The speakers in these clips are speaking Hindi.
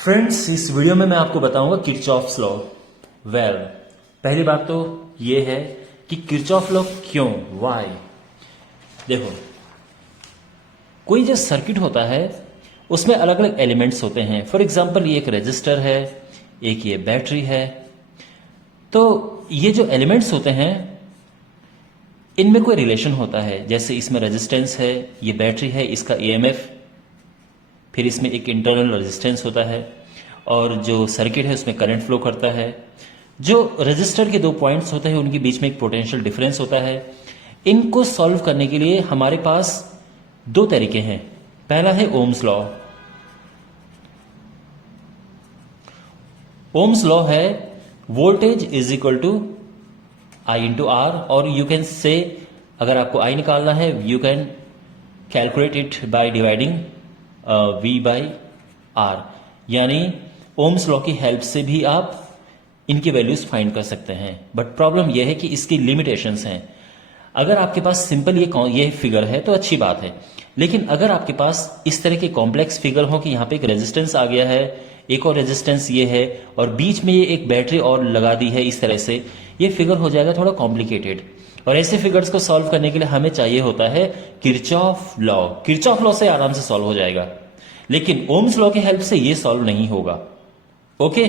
फ्रेंड्स, इस वीडियो में मैं आपको बताऊंगा किरचॉफ्स लॉ। वेल, पहली बात तो ये है कि किरचॉफ लॉ क्यों, व्हाई। देखो, कोई जो सर्किट होता है उसमें अलग अलग एलिमेंट्स होते हैं। फॉर एग्जांपल, ये एक रेजिस्टर है, एक ये बैटरी है। तो ये जो एलिमेंट्स होते हैं इनमें कोई रिलेशन होता है। जैसे इसमें रेजिस्टेंस है, ये बैटरी है, इसका ईएमएफ, फिर इसमें एक इंटरनल रेजिस्टेंस होता है, और जो सर्किट है उसमें करंट फ्लो करता है। जो रेजिस्टर के दो पॉइंट्स होते हैं उनके बीच में एक पोटेंशियल डिफरेंस होता है। इनको सॉल्व करने के लिए हमारे पास दो तरीके हैं। पहला है ओम्स लॉ। ओम्स लॉ है voltage is equal to I into R, और यू कैन से, अगर आपको आई निकालना है you can calculate it by dividing V by R. यानी ओम्स लॉ की हेल्प से भी आप इनकी वैल्यूज फाइंड कर सकते हैं। बट प्रॉब्लम यह है कि इसकी लिमिटेशंस हैं। अगर आपके पास सिंपल ये फिगर है तो अच्छी बात है, लेकिन अगर आपके पास इस तरह के कॉम्प्लेक्स फिगर हो कि यहाँ पे एक रेजिस्टेंस आ गया है, एक और रेजिस्टेंस ये है, और बीच में ये एक बैटरी और लगा दी है, इस तरह से ये फिगर हो जाएगा थोड़ा कॉम्प्लिकेटेड। और ऐसे फिगर्स को सॉल्व करने के लिए हमें चाहिए होता है किरचॉफ लॉ। किरचॉफ लॉ से आराम से सॉल्व हो जाएगा, लेकिन ओम्स लॉ की हेल्प से ये सॉल्व नहीं होगा। ओके,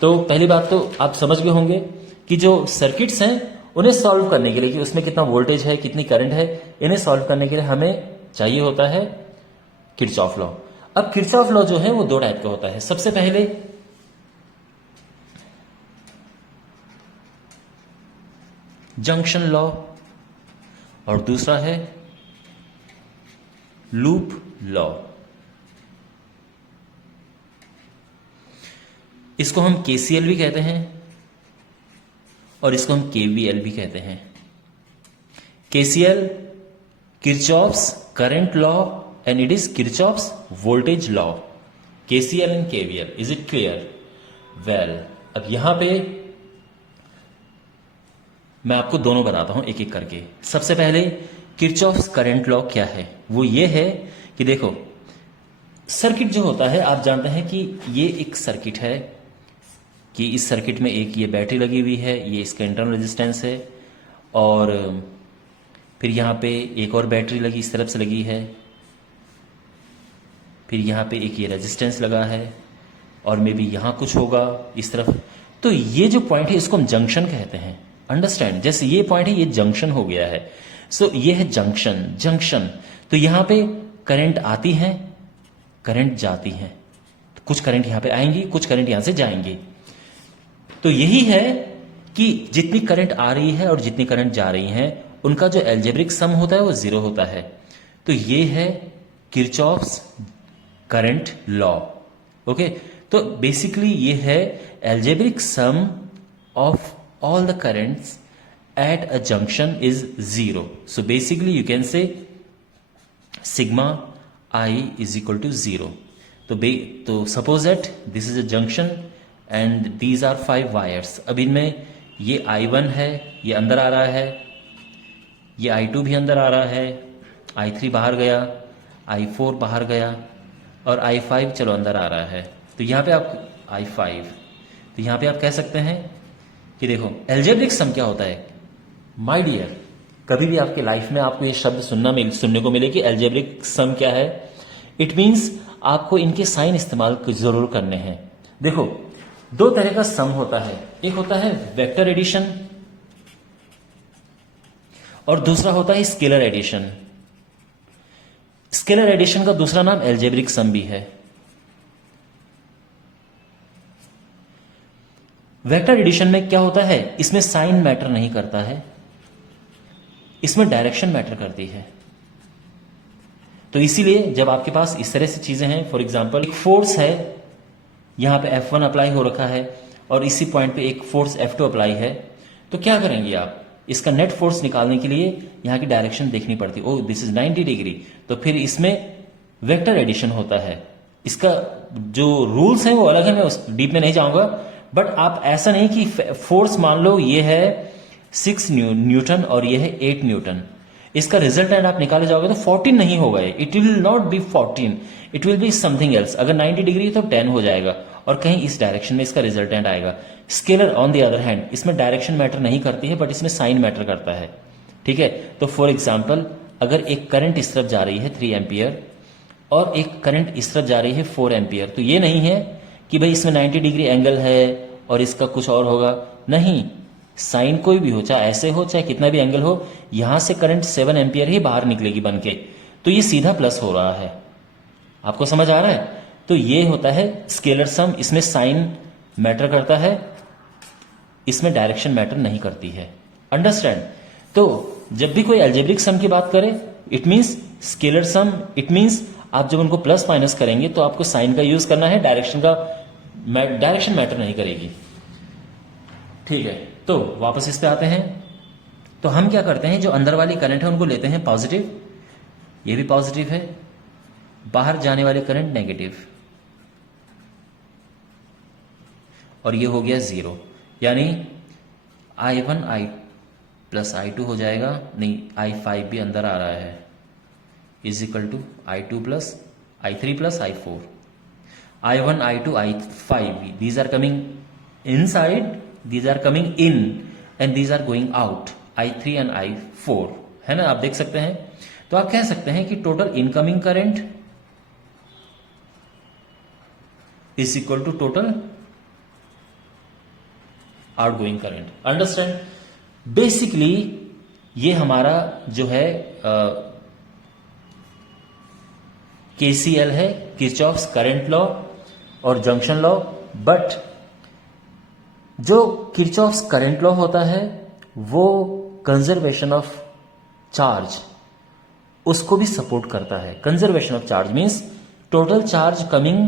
तो पहली बात तो आप समझ गए होंगे कि जो सर्किट्स हैं उन्हें सॉल्व करने के लिए, कि उसमें कितना वोल्टेज है, कितनी करंट है, इन्हें सॉल्व करने के लिए हमें चाहिए होता है किरचॉफ लॉ। अब किरचॉफ लॉ जो है वो दो टाइप का होता है। सबसे पहले जंक्शन लॉ, और दूसरा है लूप लॉ। इसको हम केसीएल भी कहते हैं और इसको हम केवीएल भी कहते हैं। KCL, Kirchhoff's current law, and it is Kirchhoff's voltage law. KCL and KVL, is it clear? Well, अब यहां पे मैं आपको दोनों बताता हूं एक एक करके। सबसे पहले किरचॉफ्स करंट लॉ क्या है। वो ये है कि देखो, सर्किट जो होता है, आप जानते हैं कि ये एक सर्किट है, कि इस सर्किट में एक ये बैटरी लगी हुई है, ये इसका इंटरनल रेजिस्टेंस है, और फिर यहाँ पे एक और बैटरी लगी, इस तरफ से लगी है, फिर यहाँ पे एक ये रेजिस्टेंस लगा है, और मे बी यहाँ कुछ होगा इस तरफ। तो ये जो पॉइंट है इसको हम जंक्शन कहते हैं। अंडरस्टैंड? जैसे ये पॉइंट है, ये जंक्शन हो गया है। सो ये है जंक्शन। जंक्शन, तो यहाँ पे करंट आती है, करंट जाती है। तो कुछ करंट यहाँ पे आएंगी, कुछ करंट यहाँ से जाएंगी। तो यही है कि जितनी करंट आ रही है और जितनी करंट जा रही है उनका जो एल्जेब्रिक सम होता है वो जीरो होता है। तो ये है किरचॉफ्स करंट लॉ। ओके, तो बेसिकली ये है algebraic sum of all the currents at a junction is zero. So basically you can say sigma I is equal to zero. तो suppose that this is a junction and these are 5 wires. अब इनमें ये I1 है, ये अंदर आ रहा है, ये I2 भी अंदर आ रहा है, I3 बाहर गया, I4 बाहर गया, और I5 चलो अंदर आ रहा है। तो यहाँ पे आप I5, तो यहाँ पे आप कह सकते हैं कि देखो एल्जेब्रिक सम क्या होता है। माय डियर, कभी भी आपके लाइफ में आपको ये शब्द सुनने को मिले कि एल्जेब्रिक सम क्या है, इट मींस आपको इनके साइन इस्तेमाल जरूर करने हैं। देखो, दो तरह का सम होता है, एक होता है वेक्टर एडिशन और दूसरा होता है स्केलर एडिशन। स्केलर एडिशन का दूसरा नाम एल्जेब्रिक सम भी है। वेक्टर एडिशन में क्या होता है, इसमें साइन मैटर नहीं करता है, इसमें डायरेक्शन मैटर करती है। तो इसीलिए जब आपके पास इस तरह से चीजें हैं, फॉर एग्जांपल एक फोर्स है, यहां पे F1 अप्लाई हो रखा है और इसी पॉइंट पे एक फोर्स F2 अप्लाई है, तो क्या करेंगे आप, इसका नेट फोर्स निकालने के लिए यहां की डायरेक्शन देखनी पड़ती है। ओ दिस इज 90 डिग्री, तो फिर इसमें वेक्टर एडिशन होता है। इसका जो रूल्स हैं वो अलग है, मैं उस डीप में नहीं जाऊंगा। बट आप ऐसा नहीं कि फोर्स मान लो ये है 6 न्यूटन और ये है 8 न्यूटन, इसका रिजल्टेंट आप निकाले जाओगे तो 14 नहीं होगा, it will not be 14, it will be something else. अगर 90 डिग्री तो 10 हो जाएगा और कहीं इस डायरेक्शन में इसका रिजल्टेंट आएगा। Scalar on the other hand, इसमें डायरेक्शन मैटर नहीं करती है, बट इसमें साइन मैटर करता है। ठीक है, तो फॉर एग्जाम्पल अगर एक करंट इस तरफ जा रही है 3 एम्पियर और एक करंट इस तरफ जा रही है 4 एम्पियर, तो ये नहीं है कि भाई इसमें 90 डिग्री एंगल है और इसका कुछ और होगा, नहीं, साइन कोई भी हो, चाहे ऐसे हो चाहे कितना भी एंगल हो, यहां से करंट 7 एम्पियर ही बाहर निकलेगी बन के, तो ये सीधा प्लस हो रहा है। आपको समझ आ रहा है? तो ये होता है स्केलर सम, इसमें साइन मैटर करता है, इसमें डायरेक्शन मैटर नहीं करती है। अंडरस्टैंड? तो जब भी कोई अलजेब्रिक सम की बात करे, it means scalar sum, it means आप जब उनको प्लस माइनस करेंगे तो आपको साइन का यूज करना है, डायरेक्शन मैटर नहीं करेगी। ठीक है, तो वापस इस पे आते हैं। तो हम क्या करते हैं, जो अंदर वाली करंट है उनको लेते हैं पॉजिटिव, ये भी पॉजिटिव है, बाहर जाने वाले करंट नेगेटिव, और ये हो गया 0, यानी I1 I प्लस I2 हो जाएगा, नहीं I5 भी अंदर आ रहा है, is equal to I2 plus I3 plus I4, I1 I2 I5 these are coming inside, these are coming in and these are going out, I3 and I4, है ना, आप देख सकते हैं। तो आप कह सकते हैं कि total incoming current is equal to total outgoing current. Understand? Basically ये हमारा जो है KCL है, किरचॉफ्स करंट लॉ और जंक्शन लॉ, बट जो किरचॉफ्स करंट लॉ होता है वो कंजर्वेशन ऑफ चार्ज उसको भी सपोर्ट करता है। Conservation of charge means total charge coming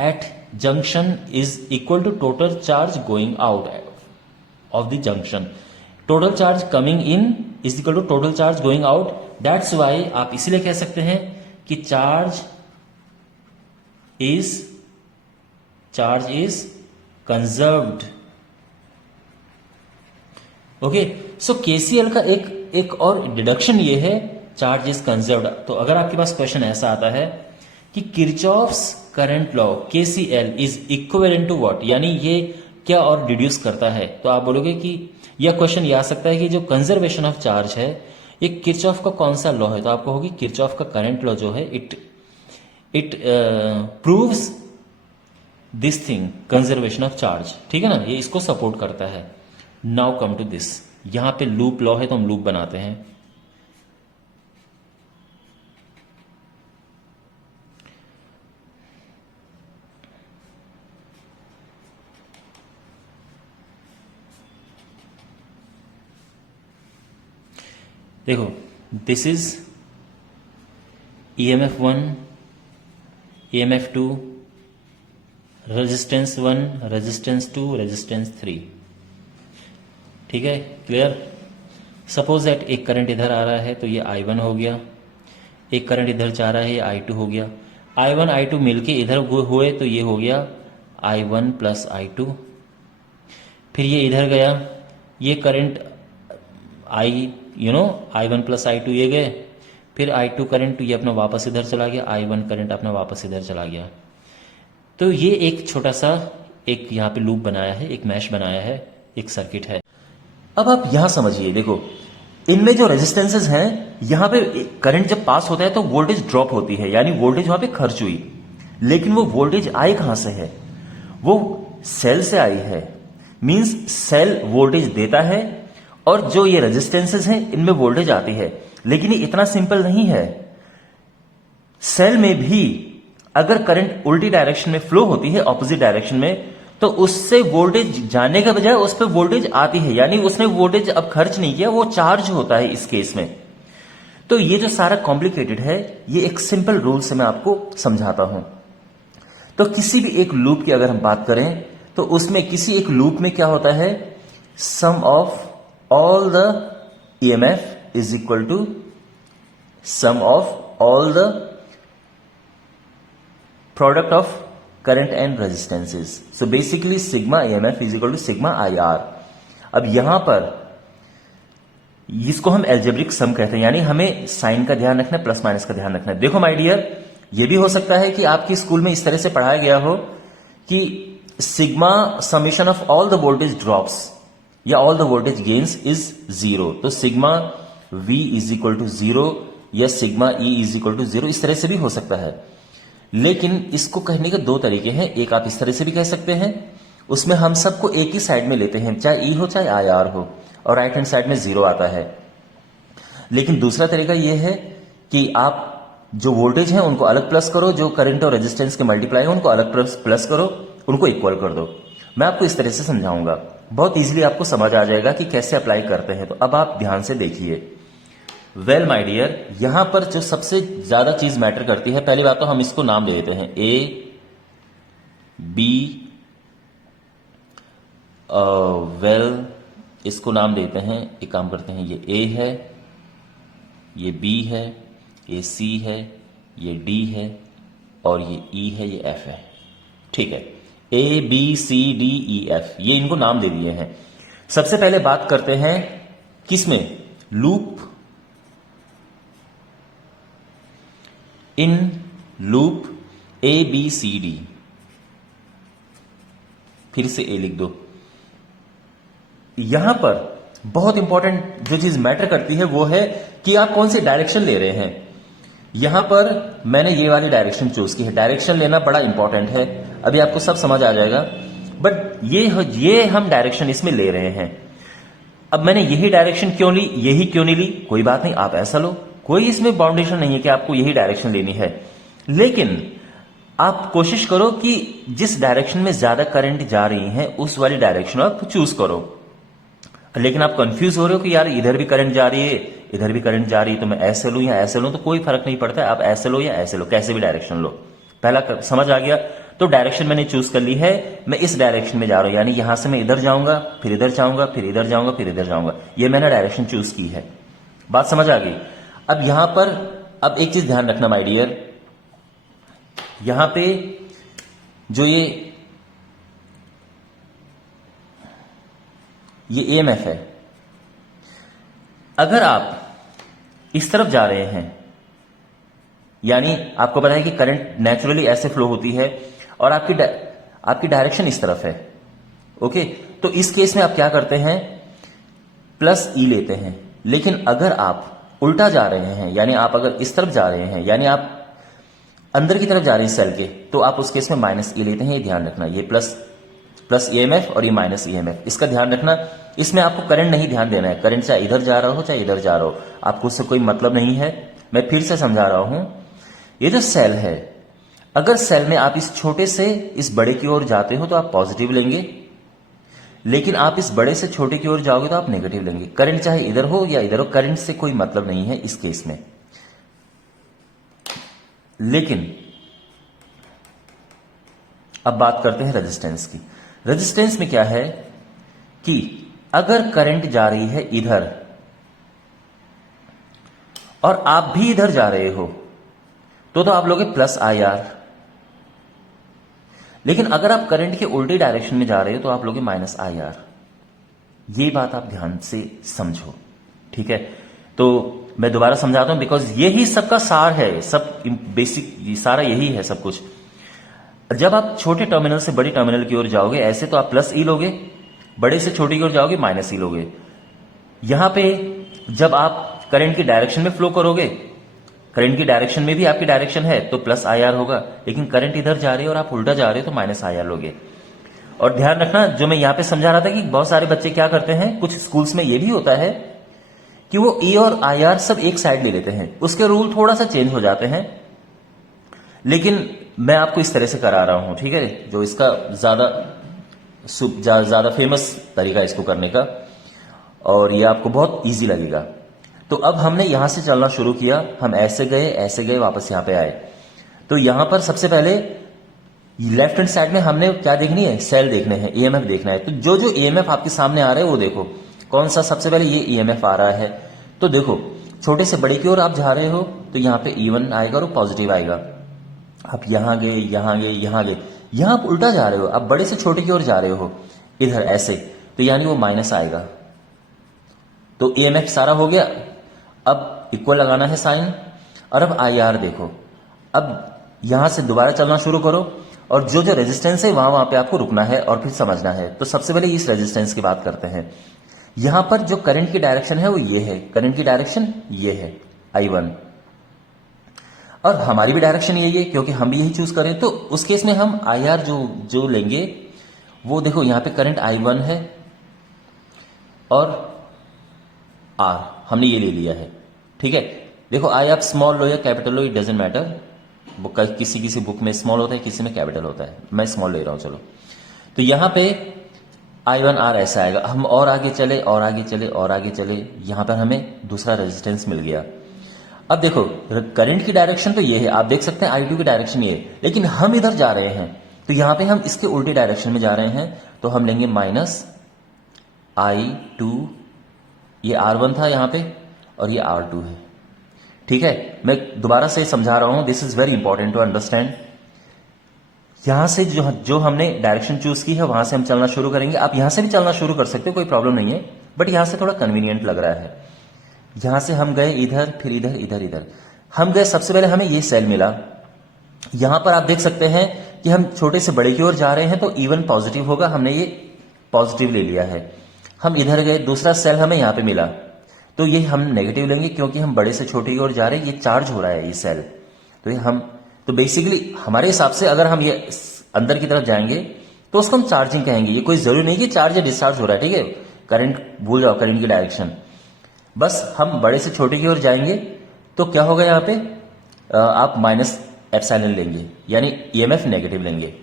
at junction is equal to total charge going out of the junction. Total charge coming in is equal to total charge going out. That's why आप इसलिए कह सकते हैं कि charge is conserved. Okay, so KCL का एक और डिडक्शन ये है, चार्ज इज कंजर्व्ड। तो अगर आपके पास क्वेश्चन ऐसा आता है कि Kirchhoff's current law KCL is equivalent to what, यानी ये क्या और डिड्यूस करता है, तो आप बोलोगे कि यह क्वेश्चन ये आ सकता है कि जो कंजर्वेशन ऑफ चार्ज है ये किरचॉफ का कौन सा लॉ है, तो आपको होगी किरचॉफ का करंट लॉ जो है it proves this thing, conservation of charge. ठीक है ना, ये इसको सपोर्ट करता है। नाउ कम टू दिस, यहां पे लूप लॉ है तो हम लूप बनाते हैं। देखो, this is EMF 1, EMF 2, resistance 1, resistance 2, resistance 3। ठीक है, क्लियर? सपोज दैट एक करंट इधर आ रहा है तो ये I1 हो गया, एक करंट इधर जा रहा है ये I2 हो गया, I1 I2 मिलके इधर हुए तो ये हो गया I1 प्लस I2। फिर ये इधर गया, ये करंट I1 प्लस I2 ये गए, फिर I2 करंट ये अपना वापस इधर चला गया, I1 करंट अपना वापस इधर चला गया। तो ये एक छोटा सा एक यहाँ पे लूप बनाया है, एक मैश बनाया है, एक सर्किट है। अब आप यहां समझिए, देखो इनमें जो रेजिस्टेंसेस हैं, यहां पे करंट जब पास होता है तो वोल्टेज ड्रॉप होती है, यानी वोल्टेज वहां पे खर्च हुई, लेकिन वो वोल्टेज आई कहां से है? वो सेल से आई है। मींस सेल वोल्टेज देता है और जो ये रेजिस्टेंसेस हैं इनमें वोल्टेज आती है। लेकिन ये इतना सिंपल नहीं है, सेल में भी अगर करंट उल्टी डायरेक्शन में फ्लो होती है, ऑपोजिट डायरेक्शन में, तो उससे वोल्टेज जाने के बजाय उस पर वोल्टेज आती है, यानी उसने वोल्टेज अब खर्च नहीं किया, वो चार्ज होता है इस केस में। तो ये जो सारा कॉम्प्लिकेटेड है, ये एक सिंपल रूल से मैं आपको समझाता हूं। तो किसी भी एक लूप की अगर हम बात करें तो उसमें किसी एक लूप में क्या होता है, sum of all the EMF is equal to sum of all the product of current and resistances. So basically sigma EMF is equal to sigma IR। अब यहां पर इसको हम एल्जेब्रिक सम कहते हैं, यानी हमें साइन का ध्यान रखना है, प्लस माइनस का ध्यान रखना है। देखो माय डियर, ये भी हो सकता है कि आपकी स्कूल में इस तरह से पढ़ाया गया हो कि sigma summation of all the voltage drops या all the voltage gains is 0, तो sigma V is equal to 0 या sigma E is equal to 0, इस तरह से भी हो सकता है। लेकिन इसको कहने के दो तरीके हैं, एक आप इस तरह से भी कह सकते हैं, उसमें हम सबको एक ही साइड में लेते हैं, चाहे E हो चाहे IR हो, और राइट हैंड साइड में 0 आता है। लेकिन दूसरा तरीका यह है कि आप जो वोल्टेज है उनको अलग प्लस करो, जो करंट और रेजिस्टेंस के मल्टीप्लाई है उनको अलग प्लस करो, उनको इक्वल कर दो। मैं आपको इस तरह से समझाऊंगा, बहुत इजीली आपको समझ आ जाएगा कि कैसे अप्लाई करते हैं। तो अब आप ध्यान से देखिए। वेल माय डियर, यहां पर जो सबसे ज्यादा चीज मैटर करती है, पहली बात तो हम इसको नाम दे देते हैं A B, वेल इसको नाम देते हैं, एक काम करते हैं, ये A है, ये B है, ये C है, ये D है, और ये E है, ये F है। ठीक है, A B C D E F, ये इनको नाम दे दिए हैं। सबसे पहले बात करते हैं किसमें, loop, in loop A B C D, फिर से A लिख दो। यहां पर बहुत इंपॉर्टेंट जो चीज मैटर करती है वो है कि आप कौन सी डायरेक्शन ले रहे हैं। यहां पर मैंने ये वाली डायरेक्शन चूज की है, डायरेक्शन लेना बड़ा इंपॉर्टेंट है, अभी आपको सब समझ आ जाएगा। बट ये हम डायरेक्शन इसमें ले रहे हैं। अब मैंने यही डायरेक्शन क्यों ली, यही क्यों नहीं ली, कोई बात नहीं, आप ऐसा लो, कोई इसमें बाउंडेशन नहीं है कि आपको यही डायरेक्शन लेनी है। लेकिन आप कोशिश करो कि जिस डायरेक्शन में ज्यादा करंट जा रही है उस वाली डायरेक्शन आप चूज करो। लेकिन आप कंफ्यूज हो रहे हो कि यार इधर भी करंट जा रही है, इधर भी करंट जा रही है, तो मैं ऐसे लूं या ऐसे लूं, तो कोई फर्क नहीं पड़ता है, आप ऐसे लो या ऐसे लो, कैसे भी डायरेक्शन लो। पहला समझ आ गया। तो डायरेक्शन मैंने चूज कर ली है, मैं इस डायरेक्शन में जा रहा हूं, यानी यहां से मैं इधर जाऊंगा, फिर इधर जाऊंगा, फिर इधर जाऊंगा, फिर इधर जाऊंगा, ये मैंने डायरेक्शन चूज की है। बात समझ आ गई। अब यहां पर अब एक चीज ध्यान रखना माय डियर, यहां पे जो ये EMF है, अगर आप इस तरफ जा रहे हैं, यानी आपको पता है कि करंट नेचुरली ऐसे फ्लो होती है और आपकी डायरेक्शन इस तरफ है, ओके, तो इस केस में आप क्या करते हैं, प्लस E लेते हैं। लेकिन अगर आप उल्टा जा रहे हैं, यानी आप अगर इस तरफ जा रहे हैं, यानी आप अंदर की तरफ जा रहे हैं सेल के, तो आप उस केस में माइनस E लेते हैं। ये ध्यान रखना, ये प्लस EMF और ये माइनस EMF, इसका ध्यान रखना। इसमें आपको करंट नहीं ध्यान देना है, करंट चाहे इधर जा रहा हो चाहे इधर जा रहा हो, आपको उससे कोई मतलब नहीं है। मैं फिर से समझा रहा हूं, ये जो सेल है, अगर सेल में आप इस छोटे से इस बड़े की ओर जाते हो तो आप पॉजिटिव लेंगे, लेकिन आप इस बड़े से छोटे की ओर जाओगे तो आप नेगेटिव लेंगे। करंट चाहे इधर हो या इधर हो, करंट से कोई मतलब नहीं है इस केस में। लेकिन अब बात करते हैं रेजिस्टेंस की। रेजिस्टेंस में क्या है कि अगर करंट जा रही है इधर और आप भी इधर जा रहे हो तो आप लोगे प्लस IR, लेकिन अगर आप करंट के उल्टी डायरेक्शन में जा रहे हो तो आप लोगे माइनस IR। ये बात आप ध्यान से समझो, ठीक है। तो मैं दोबारा समझाता हूं, बिकॉज यही सबका सार है, सब बेसिक सारा यही है सब कुछ। जब आप छोटे टर्मिनल से बड़ी टर्मिनल की ओर जाओगे ऐसे, तो आप प्लस E लोगे, बड़े से छोटी की ओर जाओगे माइनस E लोगे। यहां पे जब आप करंट की डायरेक्शन में फ्लो करोगे, करंट की डायरेक्शन में भी आपकी डायरेक्शन है तो प्लस IR होगा, लेकिन करंट इधर जा रही है और आप उल्टा जा रहे हो तो माइनस IR लोगे। और ध्यान रखना, जो मैं यहां पे समझा रहा था कि बहुत सारे बच्चे क्या करते हैं, कुछ स्कूल्स में यह भी होता है कि वो E और IR सब एक साइड ले लेते हैं, उसके रूल थोड़ा सा चेंज हो जाते हैं, लेकिन मैं आपको इस तरह से करा रहा हूं, ठीक है, जो इसका ज्यादा फेमस तरीका इसको करने का, और ये आपको बहुत इजी लगेगा। तो अब हमने यहां से चलना शुरू किया, हम ऐसे गए वापस यहां पे आए। तो यहां पर सबसे पहले लेफ्ट हैंड साइड में हमने क्या देखनी है, सेल देखने हैं, EMF देखना है। तो जो EMF आपके सामने आ रहे हैं वो देखो, कौन सा, सबसे पहले ये EMF आ रहा है। तो देखो, छोटे से बड़े की ओर आप जा रहे हो तो यहां पे E1 आएगा और पॉजिटिव आएगा। आप यहां गए, यहां आप उल्टा जा रहे हो, आप बड़े से छोटे की ओर जा रहे हो इधर ऐसे, तो यानी वो माइनस आएगा। तो ईएमएफ सारा हो गया। अब इक्वल लगाना है साइन, और अब आईआर देखो। अब यहां से दोबारा चलना शुरू करो, और जो जो रेजिस्टेंस है वहां पे आपको रुकना है और फिर समझना है। तो सबसे पहले इस रेजिस्टेंस की बात करते हैं। यहां पर जो करंट की डायरेक्शन है वो ये है, करंट की डायरेक्शन ये है I1, और हमारी भी डायरेक्शन यही है क्योंकि हम भी यही चूज करें। तो उस केस में हम IR जो लेंगे वो देखो, यहां पे करंट I1 है और R हमने ये ले लिया है, ठीक है। देखो आई आप स्मॉल लो या capital low, it doesn't matter. किसी किसी बुक में स्मॉल होता है, किसी में कैपिटल होता है, मैं स्मॉल ले रहा हूं चलो। तो यहां पे I1R ऐसा आएगा। हम और आगे चले और आगे चले और आगे चले, यहां पर हमें दूसरा रेजिस्टेंस मिल गया। अब देखो करंट की डायरेक्शन तो ये है, आप देख सकते हैं I2 की डायरेक्शन ये है, लेकिन हम इधर जा रहे हैं तो यहां पे हम इसके उल्टी डायरेक्शन में जा रहे हैं। तो हम लेंगे -I2, ये R1 था यहां पे और ये R2 है, ठीक है। मैं दोबारा से समझा रहा हूं, this is very important to understand. यहां से जो हमने डायरेक्शन चूज की है वहां से हम चलना शुरू करेंगे। आप यहां से भी चलना शुरू कर सकते हो, कोई प्रॉब्लम नहीं है, बट यहां से थोड़ा कन्वीनियंट लग रहा है। यहां से हम गए इधर, फिर इधर, इधर, इधर हम गए। सबसे पहले हमें ये सेल मिला। यहां पर आप देख सकते हैं कि हम छोटे से बड़े की ओर जा रहे हैं, तो इवन पॉजिटिव होगा, हमने ये पॉजिटिव ले लिया है। हम इधर गए, दूसरा सेल हमें यहां पे मिला, तो ये हम नेगेटिव लेंगे क्योंकि हम बड़े से छोटे की ओर जा रहे हैं, ये चार्ज हो रहा है ये सेल। तो ये हम तो बेसिकली हमारे हिसाब से अगर हम ये अंदर की तरफ जाएंगे तो उसको हम चार्जिंग कहेंगे। ये कोई जरूरी नहीं कि चार्ज या डिस्चार्ज हो रहा है, ठीक है। करंट भूल जाओ, करंट की डायरेक्शन। बस हम बड़े से छोटे की ओर जाएंगे तो क्या होगा यहाँ पे, आप माइनस एप्सिलॉन लेंगे, यानी ईएमएफ नेगेटिव लेंगे।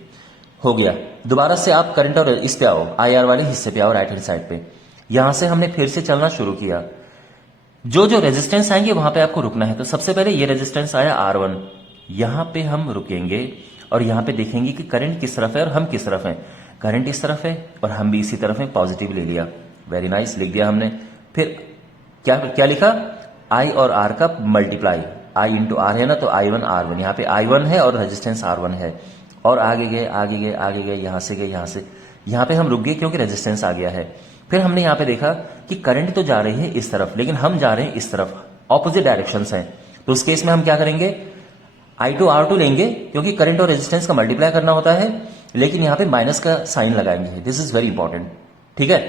हो गया। दोबारा से आप करंट और इस पे आओ, आईआर वाले हिस्से पे आओ, राइट हैंड साइड पे। यहां से हमने फिर से चलना शुरू किया। जो जो रेजिस्टेंस आएंगे वहां पे आपको रुकना है। तो सबसे पहले ये रेजिस्टेंस आया R1, यहां पे हम रुकेंगे और यहां पे देखेंगे कि करंट किस तरफ है और हम किस तरफ हैं। करंट इस तरफ है और हम भी इसी तरफ हैं, पॉजिटिव ले लिया। वेरी नाइस, लिख दिया हमने। फिर क्या क्या लिखा, I और R का मल्टीप्लाई, I इंटू R है ना, तो I1 R1, यहाँ पे I1 है और रेजिस्टेंस R1 है। और आगे गए आगे गए आगे गए, यहां से गए यहां से, यहां पे हम रुक गए क्योंकि रेजिस्टेंस आ गया है। फिर हमने यहां पे देखा कि करंट तो जा रही है इस तरफ, लेकिन हम जा रहे हैं इस तरफ, ऑपोजिट डायरेक्शंस हैं। तो उस केस में हम क्या करेंगे, I2 R2 लेंगे क्योंकि करंट और रेजिस्टेंस का मल्टीप्लाई करना होता है, लेकिन यहां पे माइनस का साइन लगाएंगे। दिस इज वेरी इंपॉर्टेंट, ठीक है।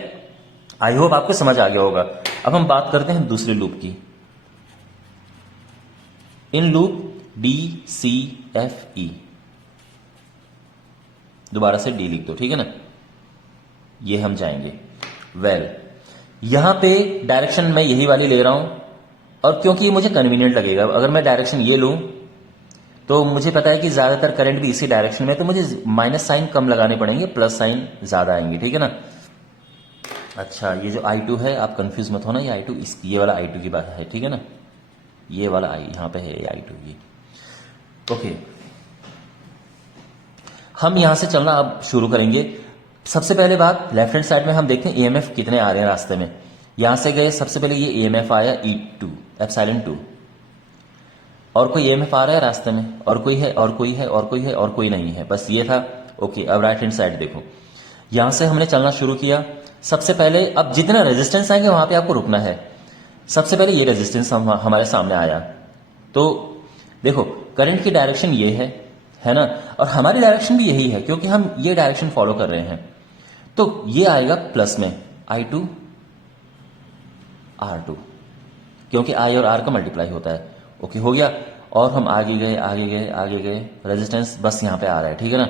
आई होप आपको समझ आ गया होगा। अब हम बात करते हैं दूसरे लूप की। इन लूप DCFE, दोबारा से डी लिख दो, ठीक है ना। ये हम जाएंगे। वेल, यहां पे डायरेक्शन मैं यही वाली ले रहा हूं, और क्योंकि ये मुझे कन्वीनियंट लगेगा। अगर मैं डायरेक्शन ये लूं तो मुझे पता है कि ज्यादातर करंट भी इसी डायरेक्शन में, तो मुझे माइनस साइन कम लगाने पड़ेंगे, प्लस साइन ज्यादा आएंगे, ठीक है ना। अच्छा, ये जो I2 है, आप कंफ्यूज मत होना, ये I2 ये वाला I2 की बात है, ठीक है ना। ये वाला यहां पे है I2 ये, ओके। हम यहां से चलना अब शुरू करेंगे। सबसे पहले बात, लेफ्ट हैंड साइड में हम देखते हैं EMF कितने आ रहे हैं रास्ते में। यहां से गए, सबसे पहले ये EMF आया E2 एप्सिलॉन 2, और कोई EMF आ रहा है रास्ते में, और कोई है और कोई है और कोई है और कोई नहीं है, बस ये था, ओके। अब राइट हैंड साइड देखो, यहां से हमने चलना शुरू किया। सबसे पहले अब जितना रेजिस्टेंस आएंगे वहां पे आपको रुकना है। सबसे पहले ये रेजिस्टेंस हमारे सामने आया, तो देखो करंट की डायरेक्शन ये है ना, और हमारी डायरेक्शन भी यही है क्योंकि हम ये डायरेक्शन फॉलो कर रहे हैं। तो ये आएगा प्लस में I2 R2, क्योंकि I और R का मल्टीप्लाई होता है, ओके हो गया। और हम आगे गए आगे गए आगे गए, रेजिस्टेंस बस यहां पे आ रहा है, ठीक है ना।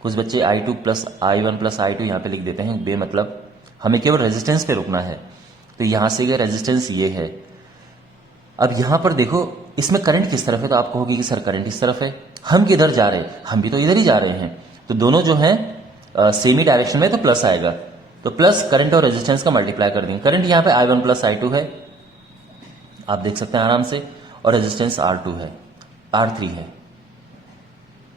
कुछ बच्चे I2 plus I1 plus I2 यहां पे लिख देते हैं, बेमतलब। हमें केवल रेजिस्टेंस पे रुकना है। तो यहां से गए, रेजिस्टेंस ये है। अब यहां पर देखो इसमें करंट किस तरफ है, तो आपको होगी कि सर करंट इस तरफ है, हम किधर जा रहे हैं, हम भी तो इधर ही जा रहे हैं। तो दोनों जो है सेम ही डायरेक्शन में, तो प्लस आएगा। तो प्लस करंट और रेजिस्टेंस का मल्टीप्लाई कर देंगे। करंट यहां पे I1 प्लस I2 है, आप देख सकते हैं आराम से, और रेजिस्टेंस R2 है, R3 है।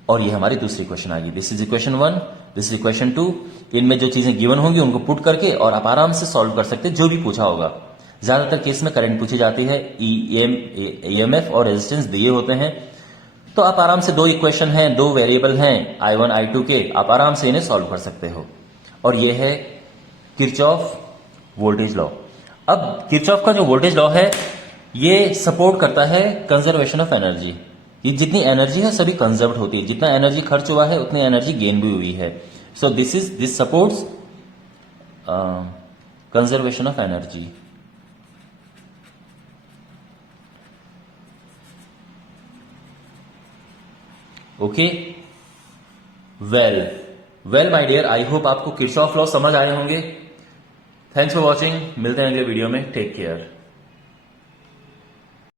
और ये हमारी दूसरी क्वेश्चन आ गई। This is equation 1, this is equation 2। इनमें जो चीजें गिवन होंगी उनको पुट करके और आप आराम से सॉल्व कर सकते हैं जो भी पूछा होगा। ज्यादातर केस में करंट पूछी जाती है, EMF और रेजिस्टेंस दिए होते हैं, तो आप आराम से, दो इक्वेशन हैं, दो वेरिएबल हैं I1 I2 के, आप आराम से इन्हें सॉल्व कर सकते हो। और ये है किरचॉफ वोल्टेज लॉ। अब किरचॉफ का जो वोल्टेज लॉ है ये सपोर्ट करता है कंजर्वेशन ऑफ एनर्जी। ये जितनी एनर्जी है सभी कंजर्व होती है, जितना एनर्जी खर्च हुआ है उतनी एनर्जी गेन भी हुई है। So this supports conservation of energy. Okay, well my dear, I hope आपको किरचॉफ लॉ समझ आए होंगे। थैंक्स फॉर वॉचिंग, मिलते हैं अगले वीडियो में, टेक केयर।